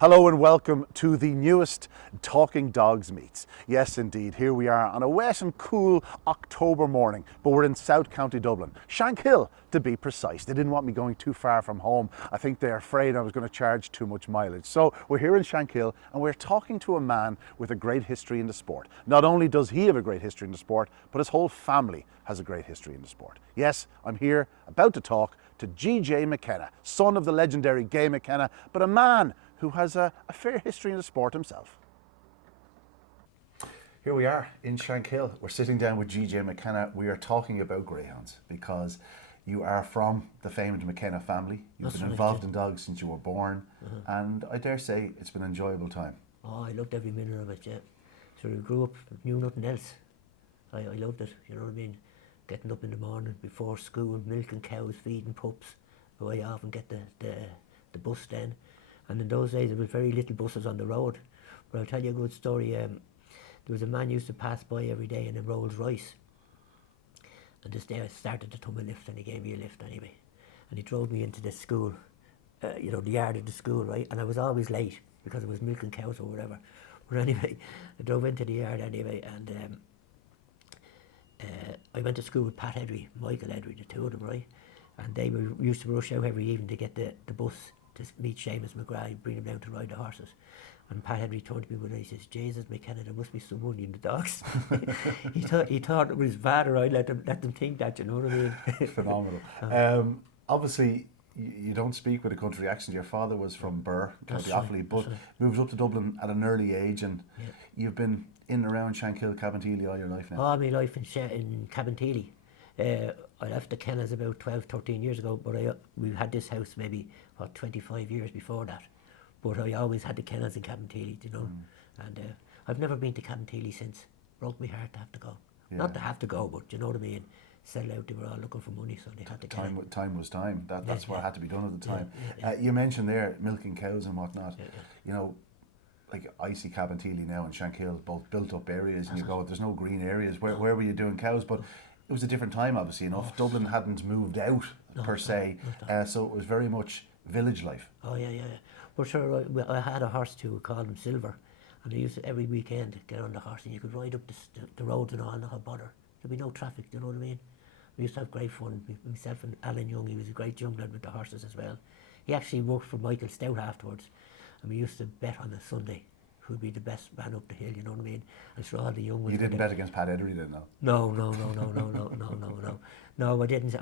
Hello and welcome to the newest Talking Dogs Meets. Yes, indeed, here we are on a wet and cool October morning, but we're in South County Dublin, Shankill to be precise. They didn't want me going too far from home. I think they're afraid I was going to charge too much mileage. So we're here in Shankill and we're talking to a man with a great history in the sport. Not only does he have a great history in the sport, but his whole family has a great history in the sport. Yes, I'm here about to talk to Gay McKenna, son of the legendary Gay McKenna, but a man who has a fair history in the sport himself. Here we are in Shankill. We're sitting down with Gay McKenna. We are talking about greyhounds because you are from the famed McKenna family. You've been involved in dogs since you were born, and I dare say it's been an enjoyable time. Oh, I loved every minute of it, yeah. So we grew up, knew nothing else. I loved it, you know what I mean? Getting up in the morning before school, milking cows, feeding pups, away off and get the bus then. And in those days there was very little buses on the road. But I'll tell you a good story. There was a man used to pass by every day in a Rolls Royce. And this day I started to tum a lift and he gave me a lift anyway. And he drove me into the school, the yard of the school, right? And I was always late because I was milking cows or whatever. But anyway, I drove into the yard anyway and I went to school with Pat Edry, Michael Edry, the two of them, right? And they used to rush out every evening to get the bus to meet Seamus McGrath, bring him down to ride the horses. And Pat Henry turned to me one day, he says, Jesus McKenna, there must be some money in the dogs. he thought it was bad, or I let them think that, you know what I mean? Phenomenal. Obviously, you don't speak with a country accent. Your father was from Birr, County Offaly, but moved up to Dublin at an early age, and you've been in and around Shankill, Cabinteely all your life now. All my life in Cabinteely. I left the Kennels about 12, 13 years ago, but we had this house maybe, 25 years before that. But I always had the Kennels in Cabinteely, you know. And I've never been to Cabinteely since. Broke my heart to have to go. Yeah. Not to have to go, but you know what I mean. Settle out, they were all looking for money, so they had to go. Time was time. That's what had to be done at the time. You mentioned there milking cows and whatnot. You know, like I see Cabinteely now and Shankill, both built up areas, and you go, there's no green areas. Where were you doing cows? But it was a different time, obviously enough. Dublin hadn't moved out per se, so it was very much village life. Oh yeah. But sure, I had a horse too, we called him Silver, and I used to every weekend get on the horse and you could ride up the roads and all, not bother. There'd be no traffic, you know what I mean? We used to have great fun. Myself and Alan Young, he was a great young lad with the horses as well. He actually worked for Michael Stout afterwards, and we used to bet on a Sunday who'd be the best man up the hill, you know what I mean? And so all the young ones. You didn't bet against Pat Edry then, no? No, I didn't.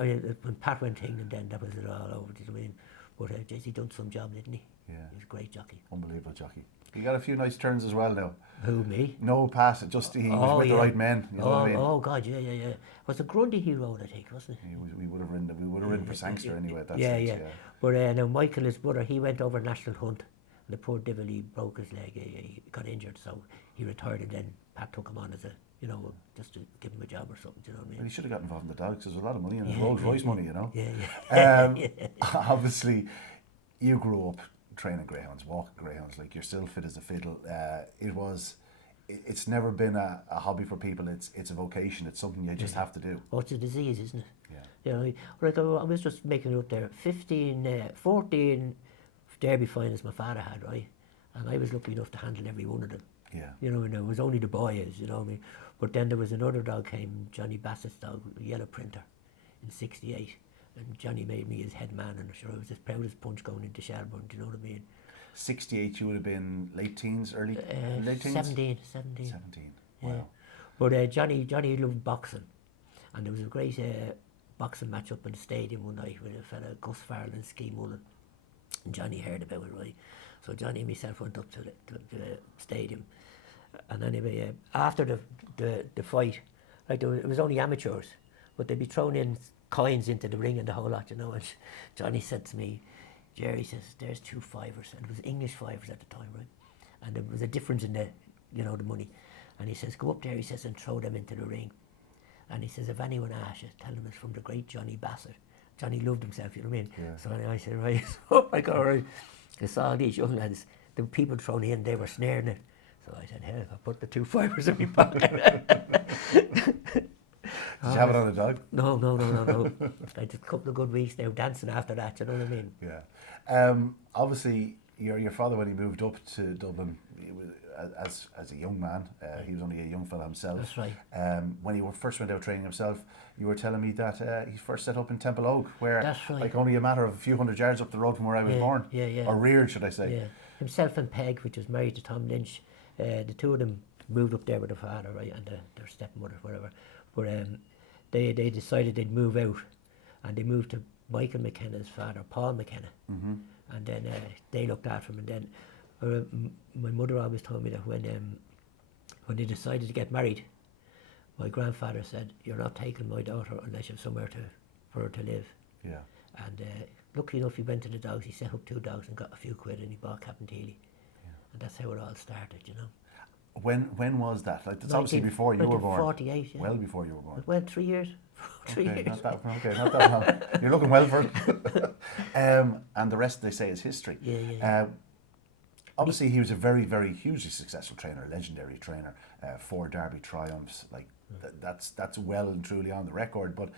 When Pat went to England then, that was it all over, do you know what I mean? But he done some job, didn't he? Yeah. He was a great jockey. Unbelievable jockey. He got a few nice turns as well now. Who, me? No, Pat, just he was with the right men, you know what I mean? Oh God, yeah. Was it Grundy he rode, I think, wasn't it? We would have ridden for Sangster anyway at that stage. Yeah. But now Michael, his brother, he went over national hunt, and the poor devil, he broke his leg, he got injured, so he retired, and then Pat took him on as a, just to give him a job or something, do you know what I mean? Well, he should have got involved in the dogs, because there's a lot of money in it, Rolls Royce money, you know? Yeah. Obviously, you grew up training greyhounds, walking greyhounds, like you're still fit as a fiddle. It's never been a hobby for people. It's a vocation. It's something you just have to do. Oh, it's a disease, isn't it? Yeah. Like I was just making it up there. 14 Derby finals my father had, right? And I was lucky enough to handle every one of them. Yeah. And it was only the boys, you know what I mean? But then there was another dog came, Johnny Bassett's dog, a yellow printer, in '68. And Johnny made me his head man, and sure I was as proud as punch going into Shelburne, do you know what I mean? 68, you would have been late teens, late teens? 17. 17, wow. Yeah. But Johnny loved boxing, and there was a great boxing match up in the stadium one night with a fella, Gus Farrell and Ski Mullen. And Johnny heard about it, right? So Johnny and myself went up to the stadium, and anyway, after the fight, like it was only amateurs, but they'd be thrown in coins into the ring and the whole lot, and Johnny said to me, Jerry says, there's 2 fivers, and it was English fivers at the time, right? And there was a difference in the money. And he says, go up there, he says, and throw them into the ring. And he says, if anyone asks you, tell them it's from the great Johnny Bassett. Johnny loved himself, you know what I mean? Yeah. So I said, right, oh my God, right. I saw all these young lads, the people thrown in, they were snaring it. So I said, hell, I put the 2 fivers in my pocket. Did you have it on a dog? No. I did a couple of good weeks now dancing after that, you know what I mean? Yeah. Obviously, your father, when he moved up to Dublin, he was, as a young man, he was only a young fella himself. That's right. When he first went out training himself, you were telling me that he first set up in Temple Oak, where That's right. like only a matter of a few hundred yards up the road from where I was born, or reared, should I say? Yeah, himself and Peg, which was married to Tom Lynch, the two of them moved up there with their father, right, and their stepmother, whatever. But they decided they'd move out, and they moved to Michael McKenna's father, Paul McKenna, and then they looked after him. And then my mother always told me that when they decided to get married, my grandfather said, "You're not taking my daughter unless you have somewhere for her to live." Yeah. And lucky enough, he went to the dogs. He set up 2 dogs and got a few quid, and he bought Captain Teely, and that's how it all started, you know. When was that? Like, that's obviously before you were born. 1948, yeah. Well before you were born. Well, 3 years. 3 years. Not that long. You're looking well for it. And the rest, they say, is history. Yeah. Obviously, he was a very, very hugely successful trainer, legendary trainer. 4 Derby triumphs. Like that's well and truly on the record. But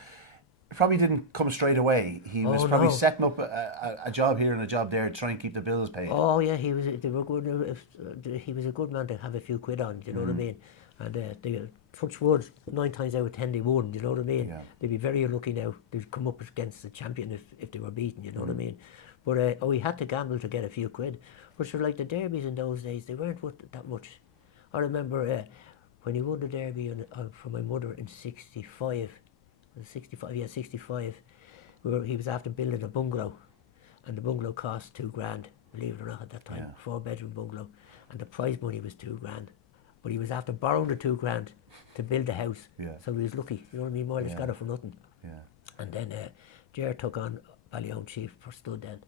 it probably didn't come straight away. He was probably setting up a job here and a job there to try and keep the bills paid. Oh yeah, he was. They were good. He was a good man to have a few quid on. Do you know what I mean? And they touch wood, 9 times out of 10 they won. Do you know what I mean? Yeah. They'd be very unlucky now. They'd come up against the champion if they were beaten. You know what I mean? But he had to gamble to get a few quid. But sure, like the derbies in those days, they weren't worth that much. I remember when he won the derby for my mother in '65. 65. He was after building a bungalow, and the bungalow cost $2,000, believe it or not, at that time. 4-bedroom bungalow, and the prize money was $2,000. But he was after borrowing the $2,000 to build the house. Yeah. So he was lucky. You know what I mean? More or less got it for nothing. Yeah. And then Ger took on Ballyone Chief for stud then.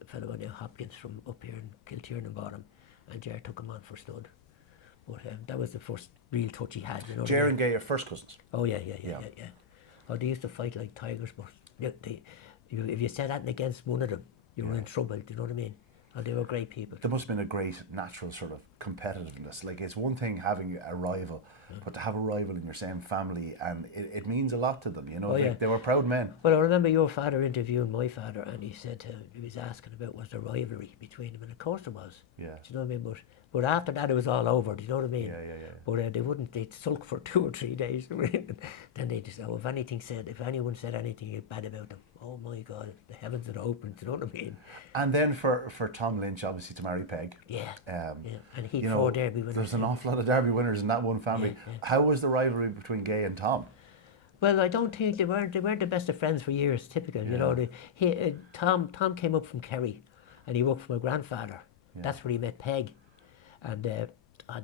A fellow named Hopkins from up here in Kiltiernan and bought him, and Ger took him on for stud. But that was the first real touch he had. You know. Ger and Gay are first cousins. Oh yeah. Oh, they used to fight like tigers, but if you said that against one of them, you were in trouble. Do you know what I mean? Oh, they were great people. There must have been a great natural sort of competitiveness. Like, it's one thing having a rival, but to have a rival in your same family, and it means a lot to them, you know. They were proud men. Well, I remember your father interviewing my father, and he said he was asking about was there rivalry between them, and of course there was. Yeah. Do you know what I mean? But after that, it was all over. Do you know what I mean? Yeah. But they'd sulk for 2 or 3 days. Then they just, if anyone said anything bad about them, oh my God, the heavens had opened. Do you know what I mean? And then for Tom Lynch, obviously, to marry Peg. Yeah. And he you 4 Derby winners. There's an awful lot of Derby winners in that one family. Yeah. How was the rivalry between Gay and Tom? Well, I don't think they weren't the best of friends for years. Typical, you know. Tom came up from Kerry, and he worked for my grandfather. Yeah. That's where he met Peg, and there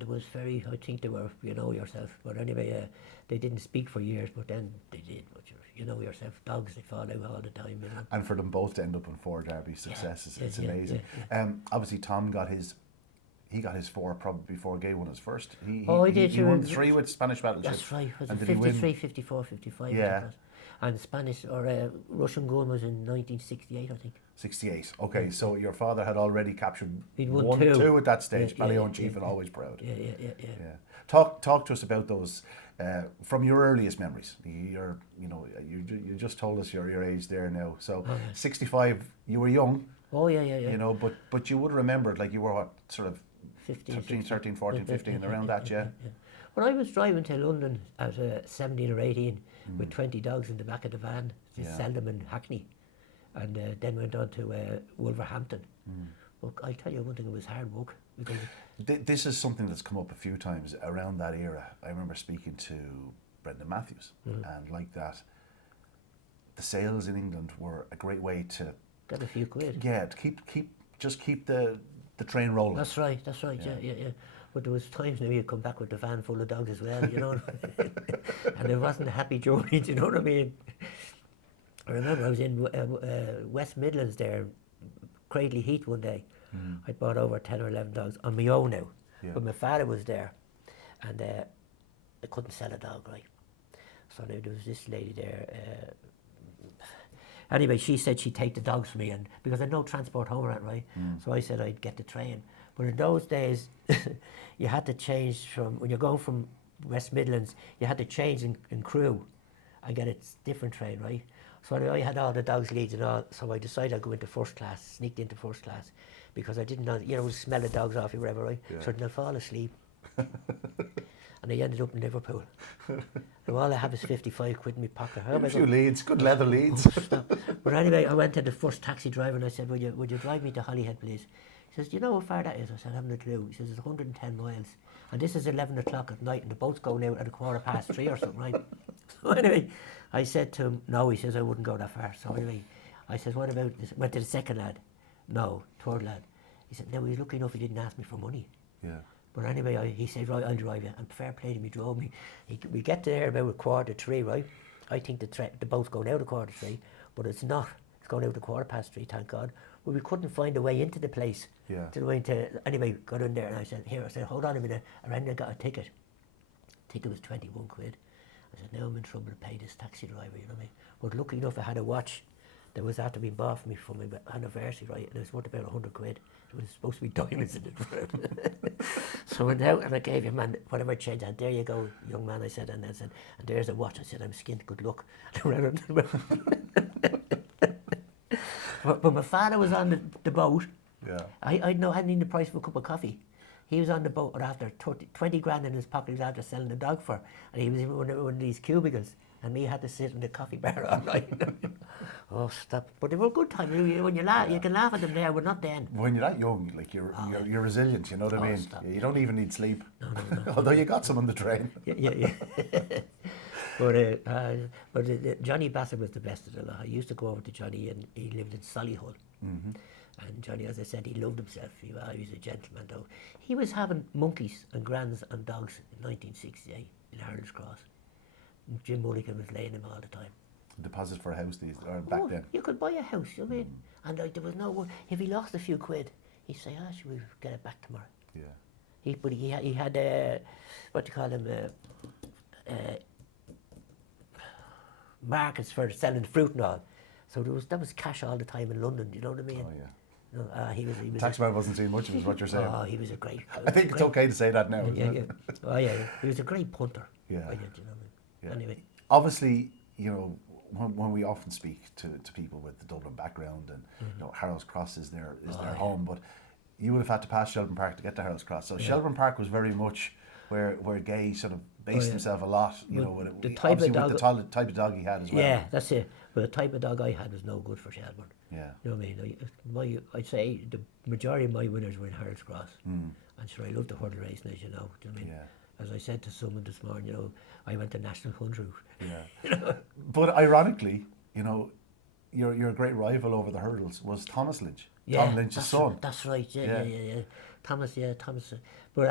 was I think they were, you know yourself. But anyway, they didn't speak for years, but then they did. But you know yourself, dogs, they fall out all the time, you know. And for them both to end up in 4 Derby successes, it's amazing. Yeah. Obviously, Tom got his 4 probably before Gay won his first. He did. He won 3 with Spanish Battleship. That's right. Was it 53, 54, 55? Yeah. And Spanish or Russian gun was in 1968, I think. 68. Okay, so your father had already captured He'd won 2 at that stage. Ballyone Chief and always proud. Yeah. Talk to us about those from your earliest memories. You just told us your age there now. So 65, you were young. Oh yeah. You know, but you would have remembered, like, you were what, sort of 13, 14, 15, around that, yeah. When I was driving to London at 17 or 18 with 20 dogs in the back of the van to sell them in Hackney, and then went on to Wolverhampton. Look, I tell you one thing, it was hard work. Because this is something that's come up a few times around that era. I remember speaking to Brendan Matthews, and like that, the sales in England were a great way to get a few quid. Yeah, to keep the train rolling. That's right. Yeah. But there was times now you'd come back with the van full of dogs as well, you know. And it wasn't a happy journey, do you know what I mean? I remember I was in West Midlands there, Cradley Heath one day. I bought over 10 or 11 dogs on my own now. Yeah. But my father was there, and I couldn't sell a dog, right? So there was this lady there. Anyway, she said she'd take the dogs for me, and because I had no transport home, right? So I said I'd get the train. But in those days, you had to change when you're going from West Midlands, you had to change in crew and get a different train, right? So I had all the dogs leads and all, so I decided I'd go into first class, sneaked into first class. because I didn't know, smell the dogs off you, whatever, right? Yeah. So then I'd fall asleep. And I ended up in Liverpool. So all I have is 55 quid in my pocket. How am I A few going- leads, good leather leads. Stop. But anyway, I went to the first taxi driver and I said, would you drive me to Holyhead, please? He says, do you know how far that is? I said, I haven't a clue. He says, it's 110 miles. And this is 11 o'clock at night and the boat's going out at 3:15 or something, right? So anyway, I said to him, no, he says, I wouldn't go that far. So anyway, I said, what about this? Went to the second lad. No, third lad. He said, no, he's lucky enough he didn't ask me for money. Yeah. But anyway, he said, right, I'll drive you. And fair play to me, drove me. We get there about 2:45, right? I think the boat's going out at 2:45, but it's not. It's going out at 3:15, thank God. But we couldn't find a way into the place. Yeah. Anyway, got in there and I said, hold on a minute. I ran and got a ticket. Ticket was 21 quid. I said, now I'm in trouble to pay this taxi driver, you know what I mean? But lucky enough, I had a watch that was after being bought for me for my anniversary, right? And it was worth about 100 quid. It was supposed to be diamonds in it. So I went out and I gave him, man, whatever change. And there you go, young man, I said. And there's a watch. I said, I'm skint, good luck. But my father was on the boat. Yeah. I hadn't even the price of a cup of coffee. He was on the boat after 20 grand in his pocket. He was after selling the dog for, and he was in one of these cubicles, and me had to sit in the coffee bar all night. Oh, stop! But they were a good time. When you laugh, you can laugh at them there. We're not then. When you're that young, like you're resilient. You know what I mean? Stop. You don't even need sleep. No. Although you got some on the train. Yeah. But Johnny Bassett was the best of the lot. I used to go over to Johnny, and he lived in Solihull. Mm-hmm. And Johnny, as I said, he loved himself. He was a gentleman, though. He was having monkeys and grands and dogs in 1968 in Harold's Cross. And Jim Mulligan was laying him all the time. Deposit for a house back then. You could buy a house, you know what I mean? And there was no one. If he lost a few quid, he'd say, should we get it back tomorrow? Yeah. But he had what do you call them, markets for selling fruit and all. So that was cash all the time in London, do you know what I mean? Oh yeah. He was Taxman wasn't seeing much of it, is what you're saying. Oh, he was a great. I think it's okay to say that now. Yeah, Isn't yeah. it? Oh yeah, he was a great punter. Yeah. Oh, yeah, do you know what I mean? Yeah. Anyway. Obviously, when we often speak to people with the Dublin background, and Harold's Cross is their home, but you would have had to pass Shelburne Park to get to Harold's Cross. So Shelburne Park was very much where Gay sort of based himself a lot. With the type of dog he had as well. Yeah, that's it. But the type of dog I had was no good for Shelburne. Yeah. You know what I mean? I'd say the majority of my winners were in Harold's Cross. And sure, I loved the hurdle racing, as you know. Do you know what I mean? Yeah. As I said to someone this morning, I went to National Hunt Route. Yeah. But ironically, your great rival over the hurdles was Thomas Lynch. Tom Lynch's son. That's right, yeah. Thomas. But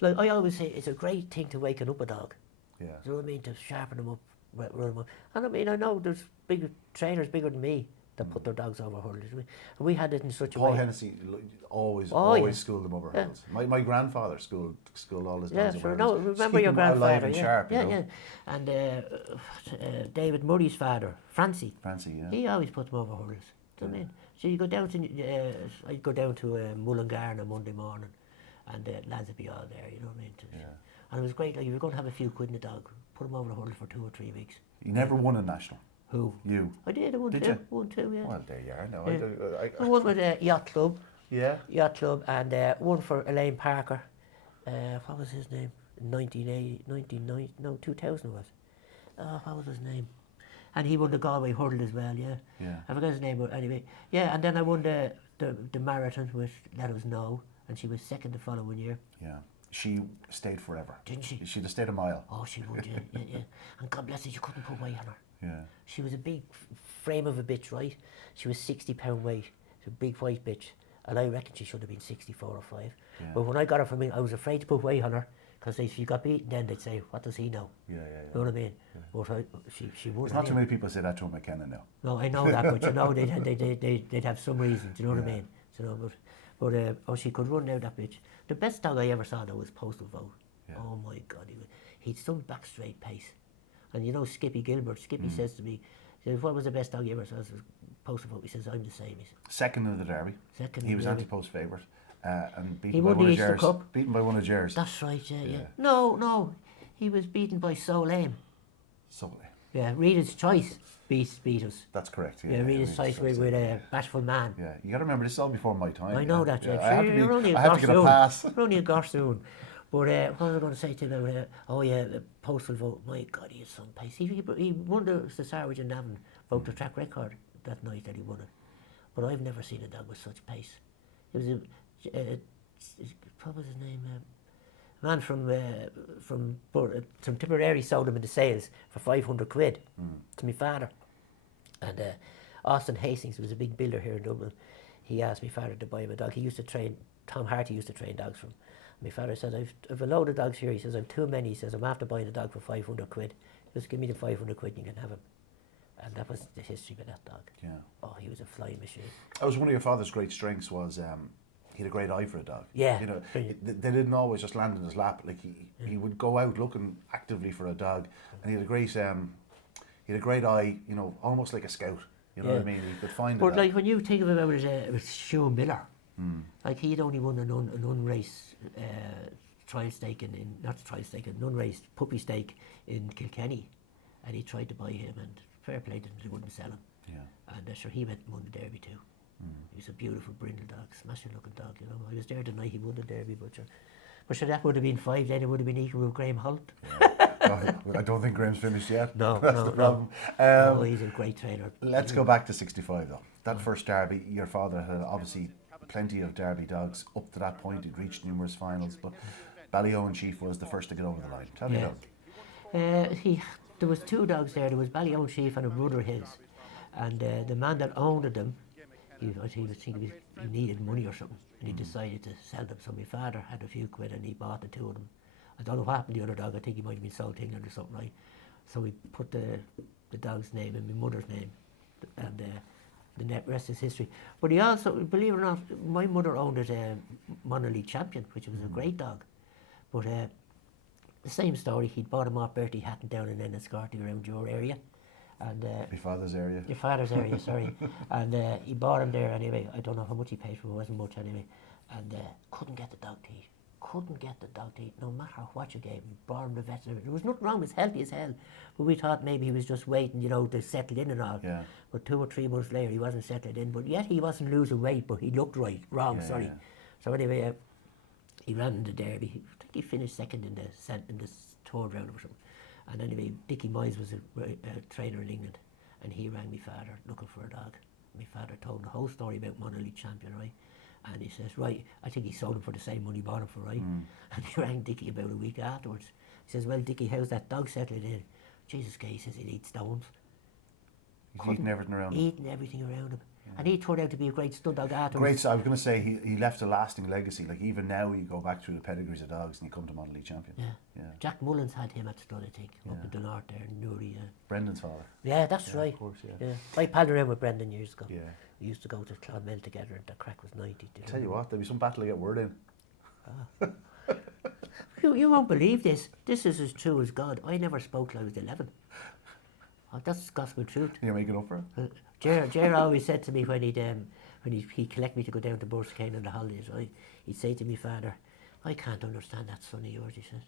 like I always say, it's a great thing to waken up a dog. Yeah. Do you know what I mean? To sharpen them up, run them up. And I mean, I know there's big trainers bigger than me that put their dogs over hurdles. And we had it in such a way. Paul Hennessy always schooled them over hurdles. My grandfather schooled all his dogs over hurdles. No, remember your grandfather, alive and sharp, yeah. And David Murray's father, Francie, yeah. he always put them over hurdles. Do you know what I mean? So you go down to, I'd go down to Mullingar on a Monday morning, and lads would be all there, you know what I mean? And it was great, like, you were going to have a few quid in the dog, put them over the hurdle for 2 or 3 weeks. You never won a national. Who? You. I did, I won Did two. you? Won two, yeah. Well, there you are now. I won with Yacht Club. Yeah. Yacht Club, and one for Elaine Parker. What was his name? 2000 was. What was his name? And he won the Galway hurdle as well, yeah. Yeah. I forgot his name, but anyway. Yeah, and then I won the marathon with Let Us Know, and she was second the following year. Yeah. She stayed forever. Didn't she? She'd have stayed a mile. Oh, she would, yeah. And God bless her, you couldn't put weight on her. Yeah. She was a big frame of a bitch, right? She was 60-pound weight. She was a big white bitch. And I reckon she should have been 64 or 5. Yeah. But when I got her from me, I was afraid to put weight on her, because if you got beaten then they'd say, what does he know? Yeah. You know what I mean? Yeah. But she would. There's not too many people say that to McKenna now. No, I know that, but they'd have some reason, do you know what I mean? You know, but she could run out that bitch. The best dog I ever saw though was Postal Vote. Yeah. Oh my God, he'd some back straight pace. And Skippy Gilbert, Skippy says to me, he says, what was the best dog you ever saw? I said, Postal Vote. He says, I'm the same. He said, second in the Derby. He was anti-post favourite. And beaten by one of Jer's. Beaten by one of Jer's. That's right, yeah. No, he was beaten by So Lame. So Lame. Yeah, Reader's Choice beat us. That's correct. Yeah, Reader's Choice with a Bashful Man. Yeah, you got to remember this is all before my time. I know that, Yeah. yeah. You're only I have to get a pass. You're only a gosh soon. But what was I going to say to you? Oh yeah, the postal vote. My God, he had some pace. He won the Sarwich and Navan broke the track record that night that he won it. But I've never seen a dog with such pace. It was what was his name? A man from Tipperary sold him in the sales for 500 quid to my father. And Austin Hastings was a big builder here in Dublin. He asked my father to buy him a dog. He used to train, Tom Harty used to train dogs from. My father said, I've a load of dogs here. He says, I've too many. He says, I'm after buying a dog for 500 quid. Just give me the 500 quid and you can have him. And that was the history of that dog. Yeah. Oh, he was a flying machine. That was one of your father's great strengths was he had a great eye for a dog. Yeah. You know, they didn't always just land in his lap. Like he would go out looking actively for a dog, and he had a great eye. You know, almost like a scout. You know what I mean? He could find it. But like when you think of him, it was Sean Miller. Like he'd only won an unraced trial stake an unraced puppy stake in Kilkenny, and he tried to buy him, and fair play to them, they wouldn't sell him. Yeah. And sure, he went and won the Derby too. He was a beautiful brindle dog, smashing looking dog. You know, I was there the night he won the Derby, but sure, that would have been 5. Then it would have been equal with Graham Holt. Yeah. I don't think Graham's finished yet. No, that's the problem. He's a great trainer. Let's go back to '65 though. That first Derby, your father had obviously plenty of Derby dogs up to that point. He'd reached numerous finals, but Ballyowen Chief was the first to get over the line. Tell me about it. There was 2 dogs there. There was Ballyowen Chief and a brother of his, and the man that owned them, I think he needed money or something, and he decided to sell them. So my father had a few quid and he bought the 2 of them. I don't know what happened to the other dog. I think he might have been sold to England or something, right? So we put the dog's name and my mother's name, and the rest is history. But he also, believe it or not, my mother owned a Monolith Champion, which was a great dog. But the same story, he'd bought him off Bertie Hatton down in Enniscorthy around your area. And my father's area. Your father's area, sorry. And he bought him there anyway. I don't know how much he paid for it, wasn't much anyway. And couldn't get the dog to eat. Couldn't get the dog to eat, no matter what you gave him. Brought him to veterinary. There was nothing wrong, he was healthy as hell. But we thought maybe he was just waiting, you know, to settle in and all. Yeah. But 2 or 3 months later, he wasn't settled in. But yet he wasn't losing weight, but he looked wrong, sorry. Yeah. So anyway, he ran in the Derby. I think he finished second in the 3rd round or something. And anyway, Dickie Mize was a trainer in England, and he rang my father looking for a dog. My father told him the whole story about Monolith Champion, right? And he says, right, I think he sold him for the same money he bought him for, right? And he rang Dickie about a week afterwards. He says, well, Dickie, how's that dog settling in? Jesus, Gay, he says he'd eat stones. He's eating everything around him. Eating everything around him. Yeah. And he turned out to be a great stud dog afterwards. Great, I was going to say, he left a lasting legacy. Like even now you go back through the pedigrees of dogs and you come to Monolith Champion. Yeah. Jack Mullins had him at stud, I think, up in the north there, Newry. Brendan's father. Yeah, that's right. Of course, yeah. I palled around with Brendan years ago. Yeah. We used to go to Clonmel together, and the crack was 90. Tell you what, there'll be some battle to get word in. You won't believe this. This is as true as God. I never spoke till I was 11. Oh, that's gospel truth. You're making up for it? Ger always said to me when he'd collect me to go down to Borskane on the holidays, right? He'd say to me, Father, I can't understand that son of yours, he says.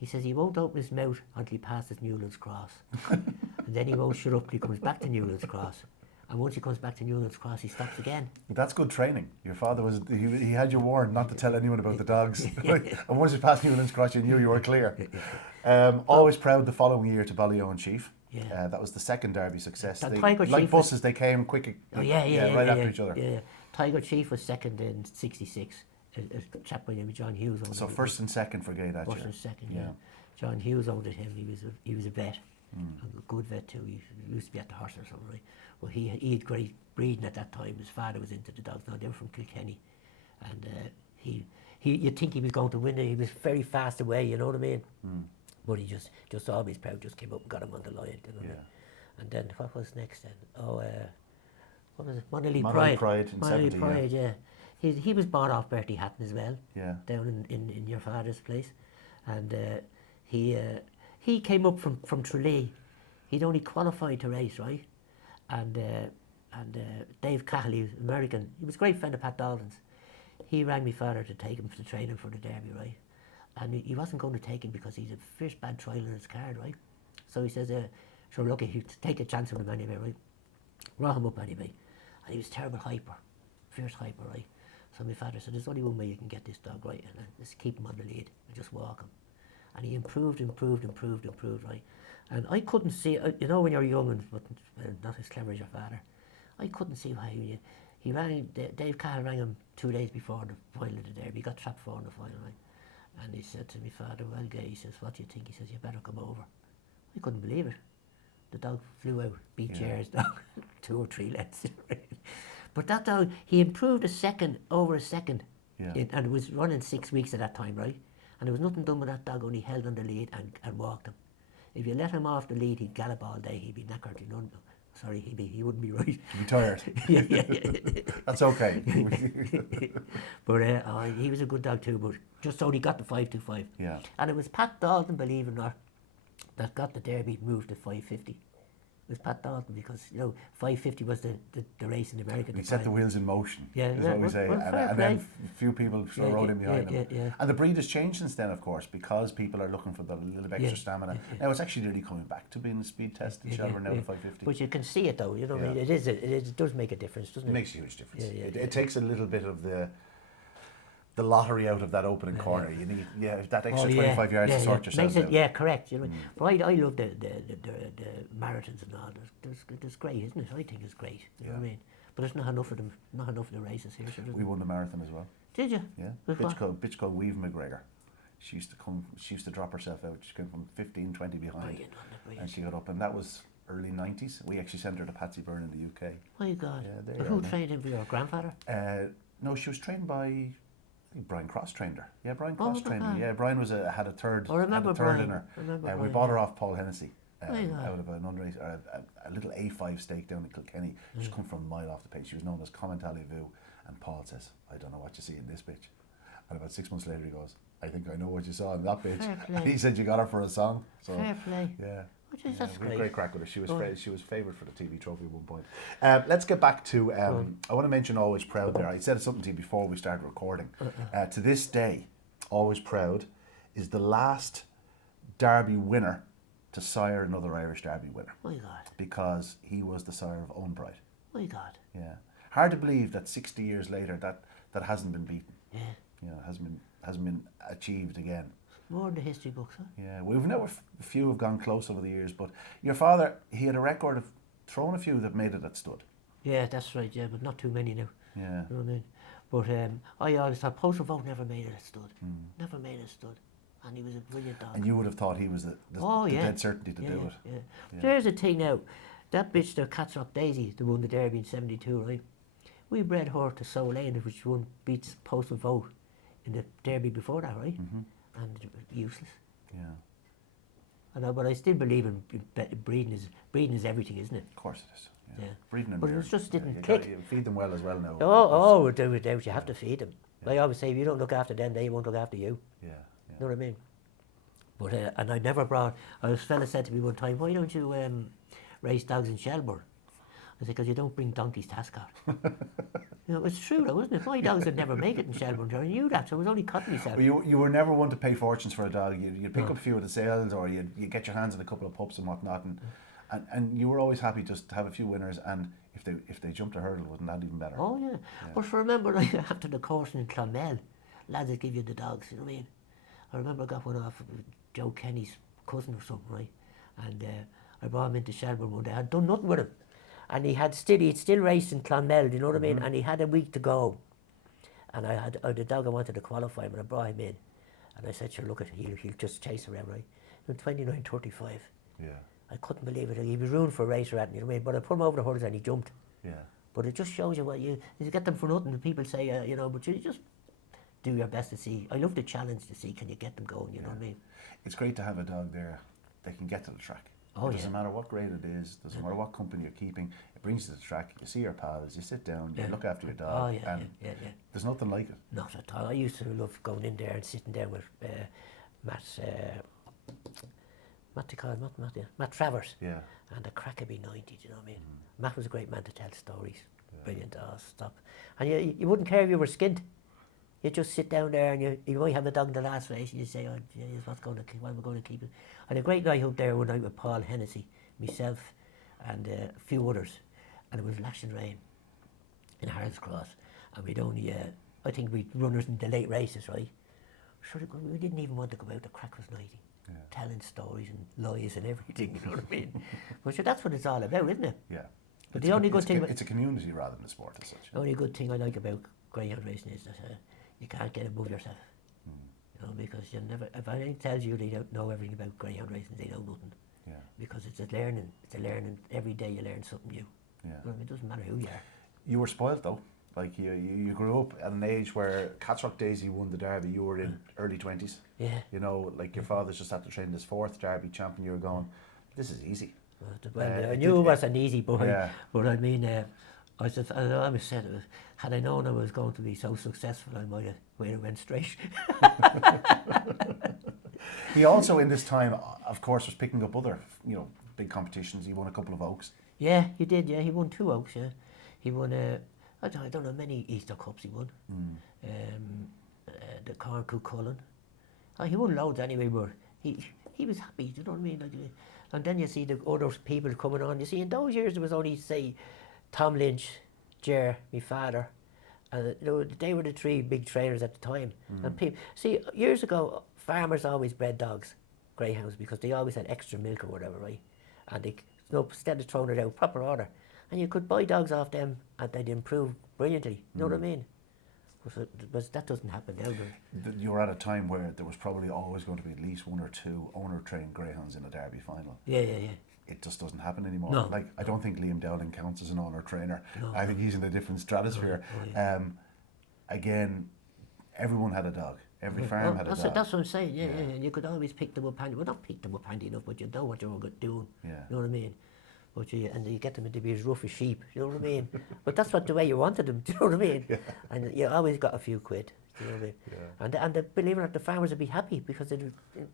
He says he won't open his mouth until he passes Newlands Cross. And then he won't shut up till he comes back to Newlands Cross. And once he comes back to Newlands Cross, he stops again. But that's good training. Your father he had you warned not to tell anyone about the dogs. And once you passed Newlands Cross, you knew you were clear. Always proud the following year to Ballyowen Chief. Yeah. That was the second Derby success. Like buses, they came quick. Right after each other. Yeah. Tiger Chief was second in '66. A chap by the name of John Hughes owned it. So first and second for Gay that year. First and second, yeah. John Hughes owned it him. He was a vet, a good vet too. He used to be at the horse or something, right? Well, he had great breeding at that time. His father was into the dogs. Now they were from Kilkenny, and you'd think he was going to win it. He was very fast away, you know what I mean? But he just always proud, just came up and got him on the line, you know. And then what was next then? What was it? Monolith Pride. Monolith Pride, yeah. He was bought off Bertie Hatton as well. Yeah. Down in your father's place, and he came up from Tralee. He'd only qualified to race, right? And Dave Cahill, American, he was a great friend of Pat Dalton's. He rang my father to take him to train him for the Derby, right? And he wasn't going to take him because he's a fierce bad trial in his card, right? So he says, So look, he'd take a chance with him anyway, right? Brought him up anyway. And he was terrible hyper, fierce hyper, right? So my father said, there's only one way you can get this dog right, and just keep him on the lead and just walk him. And he improved, right? And I couldn't see, you know, when you're young and not as clever as your father, I couldn't see how he rang, Dave Cahill rang him 2 days before the final of the derby. He got trapped for in the final, right? And he said to my father, well, Gay, he says, what do you think? He says, you better come over. I couldn't believe it. The dog flew out, beat Jer's dog, 2 or 3 lengths. But that dog, he improved over a second. Yeah. And it was running 6 weeks at that time, right? And there was nothing done with that dog, only held on the lead and walked him. If you let him off the lead, he'd gallop all day, he'd be knackered, you know. Sorry, he wouldn't be right. He'd be tired. yeah. That's okay. But he was a good dog too, but just only got the 525. Yeah. And it was Pat Dalton, believe it or not, that got the Derby moved to 550. It was Pat Dalton because, you know, 550 was the race in America. He set the wheels in motion, yeah, is what we say. And then few people rode in behind him. Yeah. And the breed has changed since then, of course, because people are looking for the little bit extra stamina. Now it's actually really coming back to being a speed test in Shelburne now to 550. But you can see it though, you know, it does make a difference, doesn't it? It makes a huge difference. It takes a little bit of the lottery out of that opening corner. You need that extra 25 yards to sort yourself out. Yeah, correct. You know, but I love the marathons and all. It's great, isn't it? I think it's great. You know what I mean? But there's not enough of them. Not enough of the races here. So we won the marathon as well. Did you? Yeah. Bitch called Weave McGregor. She used to drop herself out. She came from 15, 20 behind, Brilliant. and she got up, and that was early 90s. We actually sent her to Patsy Byrne in the UK. My God. Yeah, But who trained him? Your grandfather? No, she was trained by, I think Brian Cross trained her. Yeah, Brian Cross trained her. Yeah, Brian had a third. I remember had a third Brian. in her. I remember We Brian, bought her off Paul Hennessy God. out of an underrace, a little A5 stake down in Kilkenny. She's come from a mile off the pace. She was known as Commentally Vu. And Paul says, I don't know what you see in this bitch. And about 6 months later he goes, I think I know what you saw in that bitch. And he said you got her for a song. So, Fair play. Yeah. That's we had great. great crack with her. She was favoured for the TV trophy at one point. Let's get back to, I want to mention Always Proud there. I said something to you before we started recording. To this day, Always Proud is the last Derby winner to sire another Irish Derby winner. My God. Because he was the sire of Own Pride. My God. Yeah. Hard to believe that 60 years later that hasn't been beaten. Yeah. You know, hasn't been achieved again. More in the history books, huh? Yeah, we've never a few have gone close over the years, but your father, he had a record of throwing a few that made it at stud. Yeah, that's right. Yeah, but not too many now. Yeah. You know what I mean? But I always thought Postal Vote never made it at stud. Never made it at stud. And he was a brilliant dog. And you would have thought he was the dead certainty to do it. Yeah. There's a thing now. That bitch, the Catsrock Daisy, the won the Derby in '72, right? We bred her to Soul Lane, which beats Postal Vote in the Derby before that, right? And useless. Yeah. But I still believe in breeding is everything, isn't it? Of course it is. Yeah. Yeah. Breeding and But it rearing. just didn't you click. You feed them well as well now. Without you have to feed them. I always say, if you don't look after them, they won't look after you. Yeah. You know what I mean? But and I never brought. A fella said to me one time, "Why don't you race dogs in Shelburne?" I said, "Because you don't bring donkeys to Ascot." You know, it's true though, isn't it? My dogs would never make it in Shelburne. I knew that, so I was only cutting myself. Well, you were never one to pay fortunes for a dog. You'd pick up a few of the sales, or you'd get your hands on a couple of pups and whatnot, and you were always happy just to have a few winners. And if they jumped a hurdle, wasn't that even better? Oh yeah. But remember, like, after the course in Clonmel, lads would give you the dogs. You know what I mean? I remember I got one off Joe Kenny's cousin or something, right? And I brought him into Shelburne one day. I'd done nothing with him. And he'd still raced in Clonmel, you know what I mean? And he had a week to go. And I had the dog I wanted to qualify him, and I brought him in. And I said, sure, look, he'll just chase around, right? In 29.35. Yeah. I couldn't believe it. He was ruined for a racer at me, you know what I mean? But I put him over the hurdles and he jumped. Yeah. But it just shows you what you get them for nothing. And people say, you know, but you just do your best to see. I love the challenge to see, can you get them going, you know what I mean? It's great to have a dog there that can get to the track. Oh, it doesn't matter what grade it is, doesn't matter what company you're keeping, it brings you to the track, you see your pals, you sit down, you look after your dog, and there's nothing like it. Not at all. I used to love going in there and sitting down with Matt Travers. Yeah. And the crack would be 90, do you know what I mean? Matt was a great man to tell stories. Brilliant, stop. And you wouldn't care if you were skint. You'd just sit down there and you might have a dog in the last race and you say, oh, geez, what am I going to keep it? I had a great night up there one night with Paul Hennessy. myself and a few others, and it was lashing rain in Harold's Cross, and we'd only, I think we'd runners in the late races, right? Sure, we didn't even want to go out, the crack was nighty, telling stories and lies and everything, you know what I mean? But sure, that's what it's all about, isn't it? Yeah. But the only good thing... It's a community rather than a sport as such. The only good thing I like about greyhound racing is that you can't get above yourself. You know, because you never... If anyone tells you they don't know everything about greyhound racing, they know nothing. Yeah. Because it's a learning. Every day you learn something new. Yeah. You know, it doesn't matter who you are. You were spoilt though. Like you grew up at an age where Catsrock Daisy won the Derby. You were in early 20s. Yeah. You know, like your father's just after training his 4th Derby champion. You were going, this is easy. Well, I knew it wasn't easy, but I mean, I always said, had I known I was going to be so successful, I might have went straight. He also, in this time, of course, was picking up other, big competitions. He won a couple of Oaks. Yeah, he did. Yeah, he won 2 Oaks. Yeah, he won. I don't know many Easter Cups he won. The Corncook Cullen. Oh, he won loads anyway, but he was happy. Do you know what I mean? Like, and then you see the other people coming on. You see, in those years there was only, say, Tom Lynch, Ger, my father, and they were the 3 big trainers at the time. And people, see, years ago, farmers always bred dogs, greyhounds, because they always had extra milk or whatever, right? And they, instead of throwing it out, proper order, and you could buy dogs off them, and they'd improve brilliantly. You know what I mean? But that doesn't happen now. You were at a time where there was probably always going to be at least 1 or 2 owner-trained greyhounds in a Derby final. Yeah. It just doesn't happen anymore. No. Like, I don't think Liam Dowling counts as an owner trainer. No. I think he's in a different stratosphere. Again, everyone had a dog. Every farm had a dog. That's what I'm saying. Yeah. You could always pick them up handy. Well, not pick them up handy enough, but you know what you're doing. Yeah. You know what I mean? But and you get them to be as rough as sheep. You know what I mean? But that's the way you wanted them. Do you know what I mean? Yeah. And you always got a few quid. Do you know what I mean? Yeah. And believe it or not, the farmers would be happy because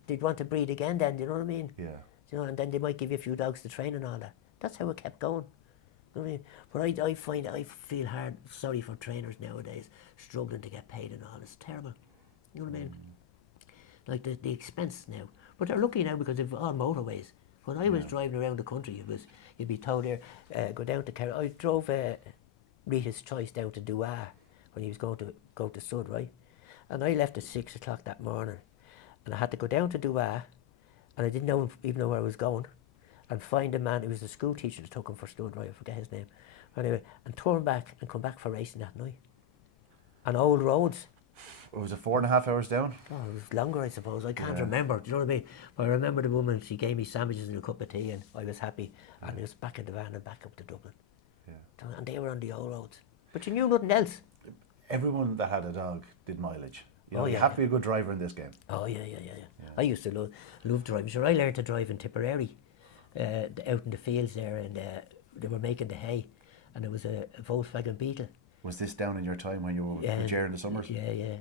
they'd want to breed again. Then, do you know what I mean? Yeah. You know, and then they might give you a few dogs to train and all that. That's how it kept going. You know what I mean? But I feel sorry for trainers nowadays struggling to get paid and all. It's terrible. You know what I mean? Like the expense now. But they're lucky now because they've all motorways. When I was driving around the country, you'd be told there, go down to Kerry. I drove Rita's Choice down to Douar when he was going to go to Sud, right? And I left at 6 o'clock that morning, and I had to go down to Douar, and I didn't even know where I was going, and find a man who was a school teacher that took him for Stud, right? I forget his name. Anyway, and turn back and come back for racing that night. On old roads. Was it 4.5 hours down? Oh, it was longer, I suppose. I can't remember. Do you know what I mean? But I remember the woman, she gave me sandwiches and a cup of tea, and I was happy. And it was back in the van and back up to Dublin. Yeah. And they were on the old roads. But you knew nothing else. Everyone that had a dog did mileage. You have to be a good driver in this game. Oh, yeah. I used to love driving. Sure, I learned to drive in Tipperary, out in the fields there, and they were making the hay, and there was a Volkswagen Beetle. Was this down in your time when you were with Ger in the summers? Yeah.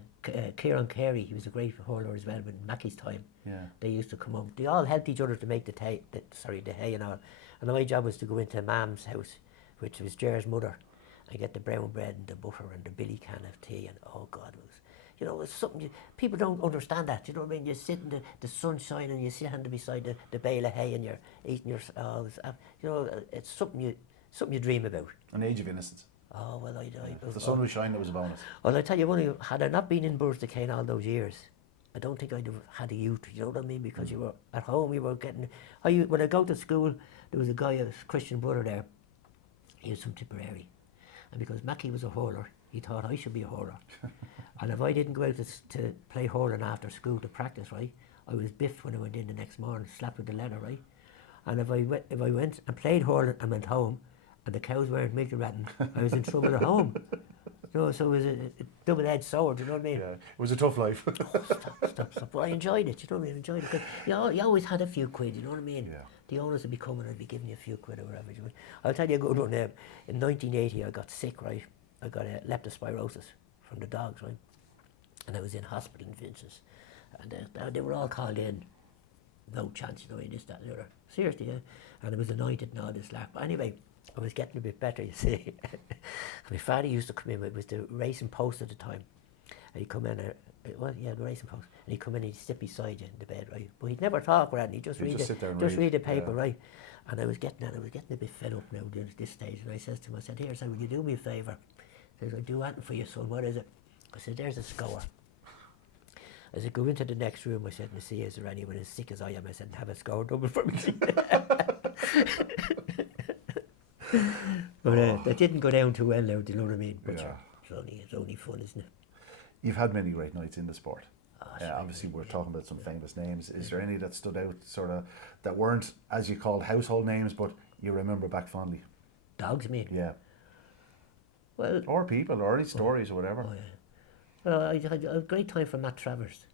Kieran Carey, he was a great hurler as well in Mackie's time. Yeah. They used to come up. They all helped each other to make the hay and all. And my job was to go into Mam's house, which was Ger's mother, and get the brown bread and the butter and the billy can of tea. And oh God, it was something people don't understand that. You know what I mean? You sit in the sunshine and you sit beside the bale of hay and you're eating it's something you dream about. An age of innocence. Oh, well, if the sun was shining, it was a bonus. Well, I tell you, had I not been in Burstacane all those years, I don't think I'd have had a youth, you know what I mean? Because you were at home, you were getting... when I go to school, there was a guy, a Christian brother there, he was from Tipperary. And because Mackie was a hurler, he thought I should be a hurler. And if I didn't go out to play hurling after school to practice, right, I was biffed when I went in the next morning, slapped with the leather, right? And if I went and played hurling and went home, and the cows weren't milk ratting, I was in trouble at home. You know, so it was a double-edged sword, you know what I mean? Yeah, it was a tough life. Stop. But I enjoyed it, you know what I mean? I enjoyed it. You always had a few quid, you know what I mean? Yeah. The owners would be coming and I'd be giving you a few quid or whatever. I'll tell you a good one. In 1980, I got sick, right? I got leptospirosis from the dogs, right? And I was in hospital in Vincent's. And they were all called in. No chance, you know, this, that, and the other. Seriously, yeah. And it was anointed and all this laugh. But anyway, I was getting a bit better, you see. My father used to come in, it was the Racing Post at the time. And he'd come in, Well, yeah, the racing post. And he'd come in, he'd sit beside you in the bed, right? But he'd never talk, right? He'd just sit there and read the paper, right? And I was getting a bit fed up now at this stage. And I says to him, I said, here, son, will you do me a favour? He says, I'll do anything for you, son. What is it? I said, there's a score. I said, go into the next room, I said, and see, is there anyone as sick as I am? I said, have a score double for me. But that didn't go down too well now, do you know what I mean? But it's only fun, isn't it? You've had many great nights in the sport. Sure. Obviously, we're talking about some famous names. Is there any that stood out, sort of, that weren't, as you called, household names, but you remember back fondly? Dogs, I mean? Yeah. Well, or people, or any stories, or whatever. Oh, yeah. Well, I had a great time from Matt Travers.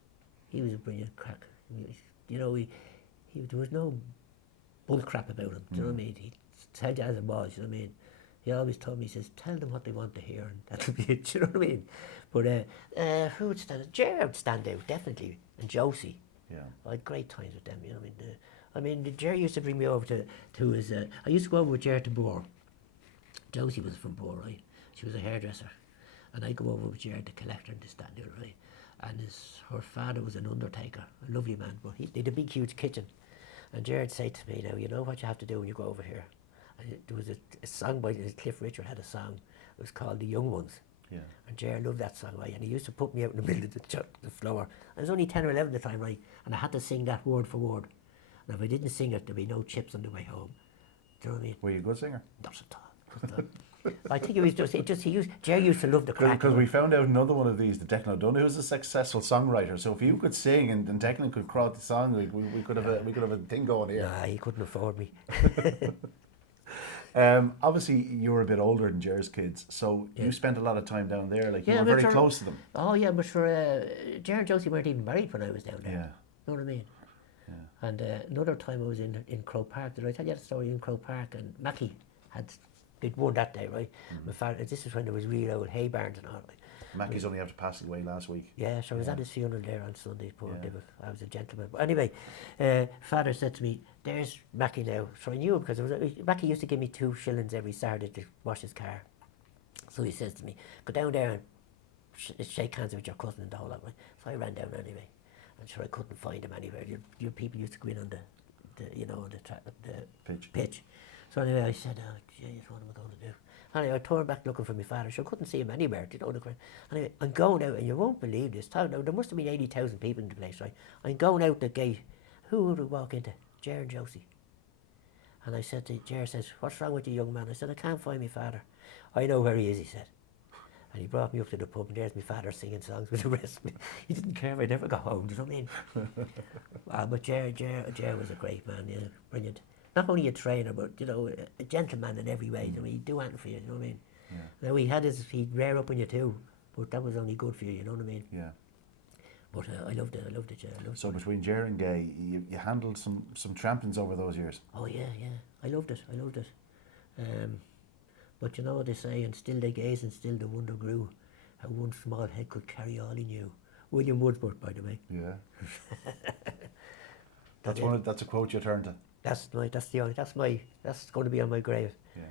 He was a brilliant crack. You know, there was no bull crap about him. Do you know what I mean? He'd tell you as it was, you know what I mean? He always told me, he says, tell them what they want to hear, and that'll be it, you know what I mean? But who would stand out? Jerry would stand out, definitely, and Josie. Yeah. I had great times with them, you know what I mean? Jerry used to bring me over to his, I used to go over with Jerry to Boar. Josie was from Boar, right? She was a hairdresser. And I'd go over with Jerry, the collector, and this, that, and the other, right? And her father was an undertaker, a lovely man, but they had a big, huge kitchen. And Jared said to me, now, you know what you have to do when you go over here? And there was a song by Cliff Richard had a song. It was called The Young Ones. Yeah. And Jared loved that song, right? And he used to put me out in the middle of the floor. I was only 10 or 11 at the time, right? And I had to sing that word for word. And if I didn't sing it, there'd be no chips on the way home. Do you know what I mean? Were you a good singer? Not at all. I think it was Jerry used to love the crack. Because we found out another one of these, the Declan O'Donoghue, who's a successful songwriter. So if you could sing and Declan could crowd the song, we could have a thing going here. Nah, he couldn't afford me. Obviously, you were a bit older than Jer's kids, so you spent a lot of time down there. Like, you were very close to them. Oh yeah, but for Jer and Josie weren't even married when I was down there. Yeah. Know what I mean? Yeah. And another time I was in Crow Park. Did I tell you that story in Crow Park? And Mackie they'd won that day, right? My father. This was when there was real old hay barns and all. Like, Mackie's only after passing away last week. Yeah, so I was at his funeral there on Sunday, poor devil. I was a gentleman. But anyway, father said to me, there's Mackie now. So I knew him because Mackie used to give me 2 shillings every Saturday to wash his car. So he says to me, go down there and shake hands with your cousin and the whole lot. Right? So I ran down anyway. And sure, I couldn't find him anywhere. Your people used to go in on the pitch. So anyway, I said, oh, jeez, what am I going to do? Anyway, I turned back looking for my father, so I couldn't see him anywhere, you know. Anyway, I'm going out, and you won't believe this. There must have been 80,000 people in the place, right? I'm going out the gate. Who would I walk into? Jer and Josie. And I said to Jer, says, what's wrong with you, young man? I said, I can't find my father. I know where he is, he said. And he brought me up to the pub, and there's my father singing songs with the rest of me. He didn't care if I never got home, do you know what I mean? But Jer was a great man, yeah, brilliant. Not only a trainer, but, you know, a gentleman in every way. I mean, he'd do anything for you, you know what I mean? Yeah. Now, he'd rear up on you too, but that was only good for you, you know what I mean? Yeah. But I loved it, Jer. So between Jer and Gay, you handled some champions over those years? Oh, yeah. I loved it. But you know what they say, and still they gaze and still the wonder grew, how one small head could carry all he knew. William Wordsworth, by the way. Yeah. That's a quote you turn to. That's going to be on my grave. Yeah.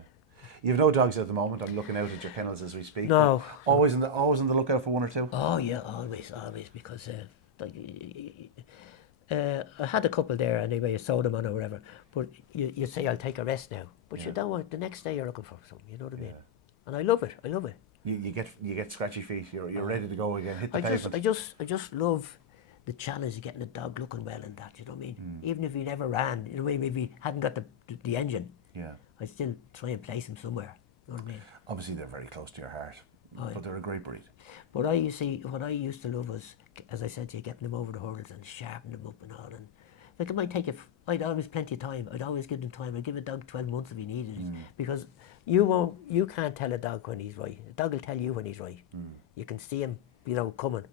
You've no dogs at the moment. I'm looking out at your kennels as we speak. No. Always on the lookout for one or two. Oh yeah, always, because I had a couple there anyway. I sold them on or whatever. But you say I'll take a rest now, but you don't want the next day you're looking for something. You know what I mean? And I love it. You get scratchy feet. You're ready to go again. Hit the pavement. I just love the challenge of getting a dog looking well and that, you know what I mean? Even if he never ran, in a way, maybe he hadn't got the engine, I'd still try and place him somewhere, you know what I mean? Obviously they're very close to your heart, but they're a great breed. But what I used to love was, as I said to you, getting them over the hurdles and sharpening them up and all, and like it might take I'd always plenty of time, I'd always give them time, I'd give a dog 12 months if he needed it, because you can't tell a dog when he's right, a dog will tell you when he's right, you can see him, you know, coming,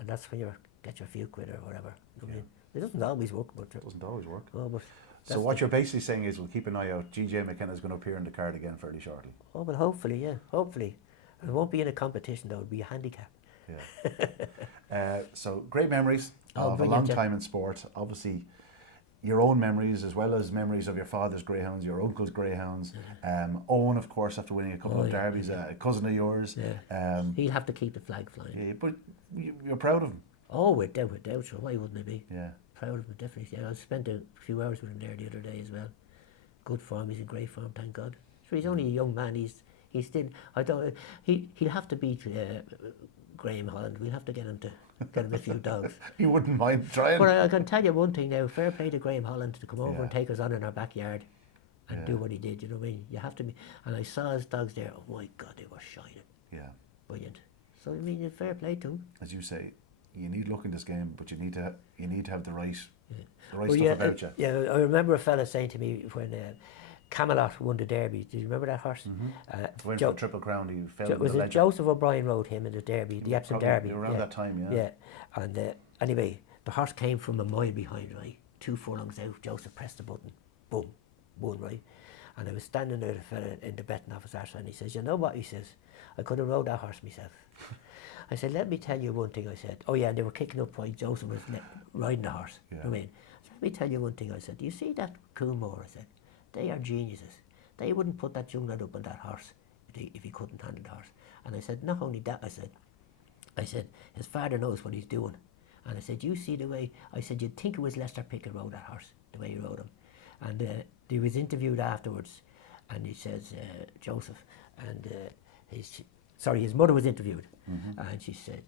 and that's when get your few quid or whatever. I mean, it doesn't always work, but it doesn't always work. Oh, but so what you're basically saying is we'll keep an eye out. Gay McKenna is going to appear in the card again fairly shortly. Oh, well, hopefully. It won't be in a competition though. It'll be a handicap. Yeah. So great memories of a long time in sport. Obviously, your own memories as well as memories of your father's greyhounds, your uncle's greyhounds. Owen, of course, after winning a couple of derbies, a cousin of yours. He'll have to keep the flag flying. Yeah, but you're proud of him. Oh, without doubt, so why wouldn't I be? Yeah. Proud of him, definitely. Yeah, I spent a few hours with him there the other day as well. Good form, he's in great form, thank God. So he's only a young man, he's still, I don't, he'll have to beat Graham Holland. We'll have to get him a few dogs. You wouldn't mind trying? But I can tell you one thing now, fair play to Graham Holland to come over and take us on in our backyard and do what he did, you know what I mean? You have to be, and I saw his dogs there, oh my God, they were shining. Yeah. Brilliant. So, I mean, fair play to him. As you say, you need luck in this game, but you need to have the right stuff yeah, about you. Yeah, I remember a fella saying to me when Camelot won the Derby. Do you remember that horse? Went for a Triple Crown. He fell was it Joseph O'Brien rode him in the Derby, the Epsom Derby? Around that time, yeah. Yeah, and anyway, the horse came from a mile behind, right? 2 furlongs out, Joseph pressed the button, boom, won, right? And I was standing there, the fella in the betting office, and he says, you know what, he says, I could have rode that horse myself. I said, let me tell you one thing, I said. Oh yeah, and they were kicking up while Joseph was riding the horse. Yeah. You know what I mean? So let me tell you one thing, I said. Do you see that Coolmore? I said, they are geniuses. They wouldn't put that young lad up on that horse if he couldn't handle the horse. And I said, not only that, I said, his father knows what he's doing. And I said, you see the way, I said, you'd think it was Lester Pickett rode that horse, the way he rode him. And he was interviewed afterwards, and he says, Joseph, and his mother was interviewed, and she said,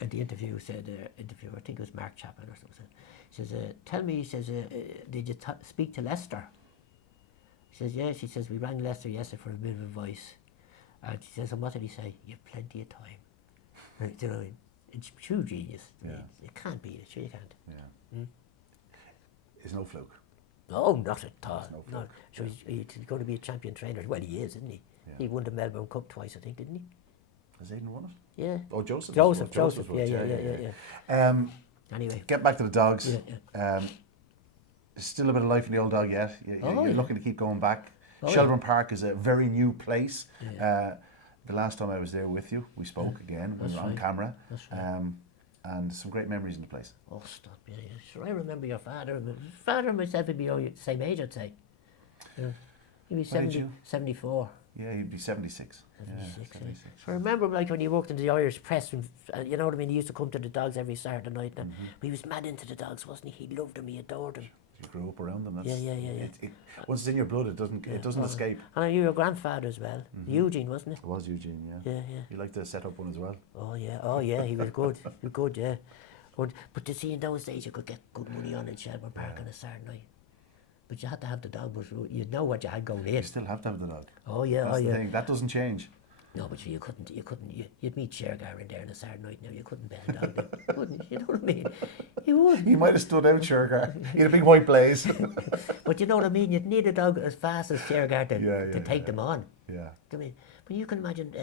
at the interview said, interviewer, I think it was Mark Chapman or something, he says, tell me, he says, did you speak to Lester? She says, yeah, she says, we rang Lester yesterday for a bit of advice. And she says, and what did he say? You have plenty of time. Right, you know, it's true genius. Yeah. You can't beat it, sure you can't. Yeah. It's no fluke. No, not at all. No No. So he's going to be a champion trainer. Well, he is, isn't he? Yeah. He won the Melbourne Cup twice, I think, didn't he? Has Aiden won it? Yeah. Oh, Joseph. Joseph. Yeah. Anyway. Get back to the dogs. Yeah. Still a bit of life in the old dog yet. You're looking to keep going back. Shelburne Park is a very new place. Yeah. The last time I was there with you, we spoke again. We were on camera. That's right. And some great memories in the place. Oh, stop. Yeah. Sure, I remember your father. Father and myself would be the same age, I'd say. Yeah. He'd be 74. Yeah, he'd be 76. 76. So I remember like when he worked in the Irish press, and you know what I mean, he used to come to the dogs every Saturday night. And he was mad into the dogs, wasn't he? He loved them, he adored them. You grew up around them. That's, Yeah. Once it's in your blood, it doesn't escape. And I knew your grandfather as well, Eugene, wasn't it? It was Eugene, yeah. Yeah. You liked to set up one as well. Oh yeah, he was good. He was good, yeah. But you see, in those days, you could get good money on in Shelburne Park on a Saturday night. But you had to have the dog, but you'd know what you had going in. You still have to have the dog. Oh yeah, That's the thing. That doesn't change. No, but you couldn't. You'd meet Shergar in there on a Saturday night. Now you couldn't bet a dog. You couldn't. You know what I mean? You would. He might have stood out, Shergar. He had a big white blaze. But you know what I mean? You'd need a dog as fast as Shergar to take them on. Yeah. I mean, but you can imagine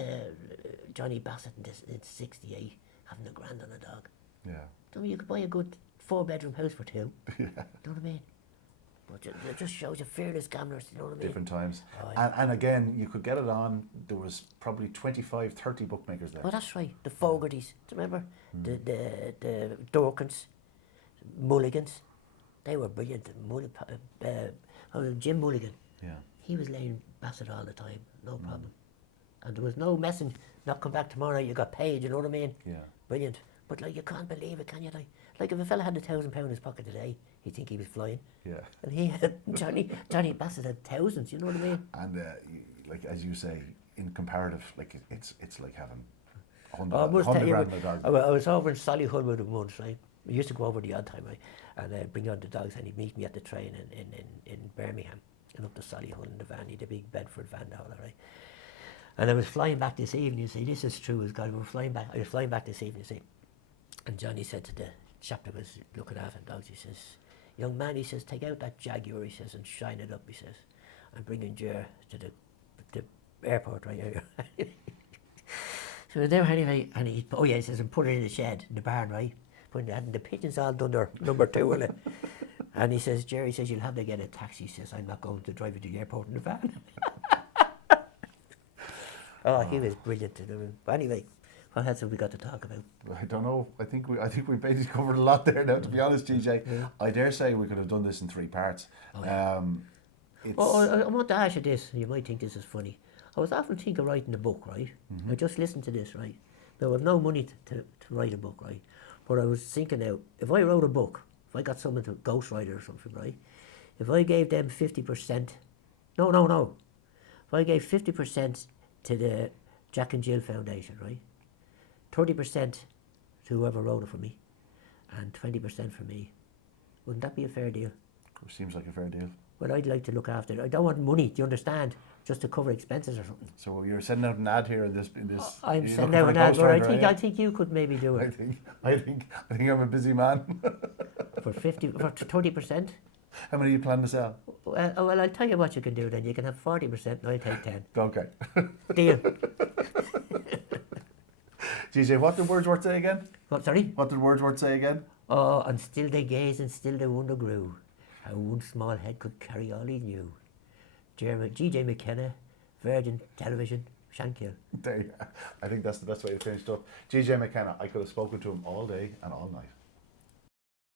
Johnny Bassett in '68 having a grand on a dog. Yeah. I mean, you could buy a good 4-bedroom house for 2. Yeah. You know what I mean? But it just shows you fearless gamblers, you know what I mean? Different times. Oh, yeah. And again, you could get it on, there was probably 25, 30 bookmakers there. Oh, that's right. The Fogartys, do you remember? The Dorkins, Mulligans. They were brilliant. Jim Mulligan. Yeah. He was laying Bassett all the time, no problem. And there was no messing, not come back tomorrow, you got paid, you know what I mean? Yeah. Brilliant. But like, you can't believe it, can you? Like if a fella had £1,000 in his pocket today, he'd think he was flying. Yeah. And he had, Johnny Bassett had thousands, you know what I mean? And like as you say, in comparative, like it's like having 100, I must tell you, grand in a dog. I was over in Solihull with him once, right? We used to go over the odd time, right? And bring on the dogs, and he'd meet me at the train in Birmingham, and up to Solihull in the van. He had a big Bedford van down there, right? And I was flying back this evening, you see, this is true as God, I was flying back this evening, you see. And Johnny said to the chap that was looking after the dogs, he says, young man, he says, take out that Jaguar, he says, and shine it up, he says. I'm bringing Jer to the airport right here. So there anyway, and he says, and put it in the shed, in the barn, right? And the pigeons all done their number 2, will it? And he says, Jerry says, you'll have to get a taxi. He says, I'm not going to drive you to the airport in the van. Oh, he was brilliant to do. But anyway, What else have we got to talk about? I don't know. I think we basically covered a lot there now. To be honest, GJ, I dare say we could have done this in 3 parts. It's I want to ask you this. You might think this is funny. I was often thinking of writing a book, right? I just listened to this, right? Now I've no money to write a book, right? But I was thinking now, if I wrote a book, if I got someone to ghostwrite it or something, right? If I gave them 50%, no. If I gave 50% to the Jack and Jill Foundation, right? 30% to whoever wrote it for me, and 20% for me. Wouldn't that be a fair deal? seems like a fair deal. Well, I'd like to look after it. I don't want money, do you understand? Just to cover expenses or something. So you're sending out an ad here in this. I'm you're sending looking out for a an ad, but ghostwriter, I think you could maybe do it I think I'm a busy man. for 30%. How many are you planning to sell? Well, I'll tell you what you can do then. You can have 40% and I'll take 10. Okay. Deal. GJ, what did Wordsworth say again? What, sorry? What did Wordsworth say again? Oh, and still they gaze and still they wonder grew how one small head could carry all he knew. G.J. McKenna, Virgin Television, Shankill. There you are. I think that's the best way to finish it up. GJ McKenna, I could have spoken to him all day and all night.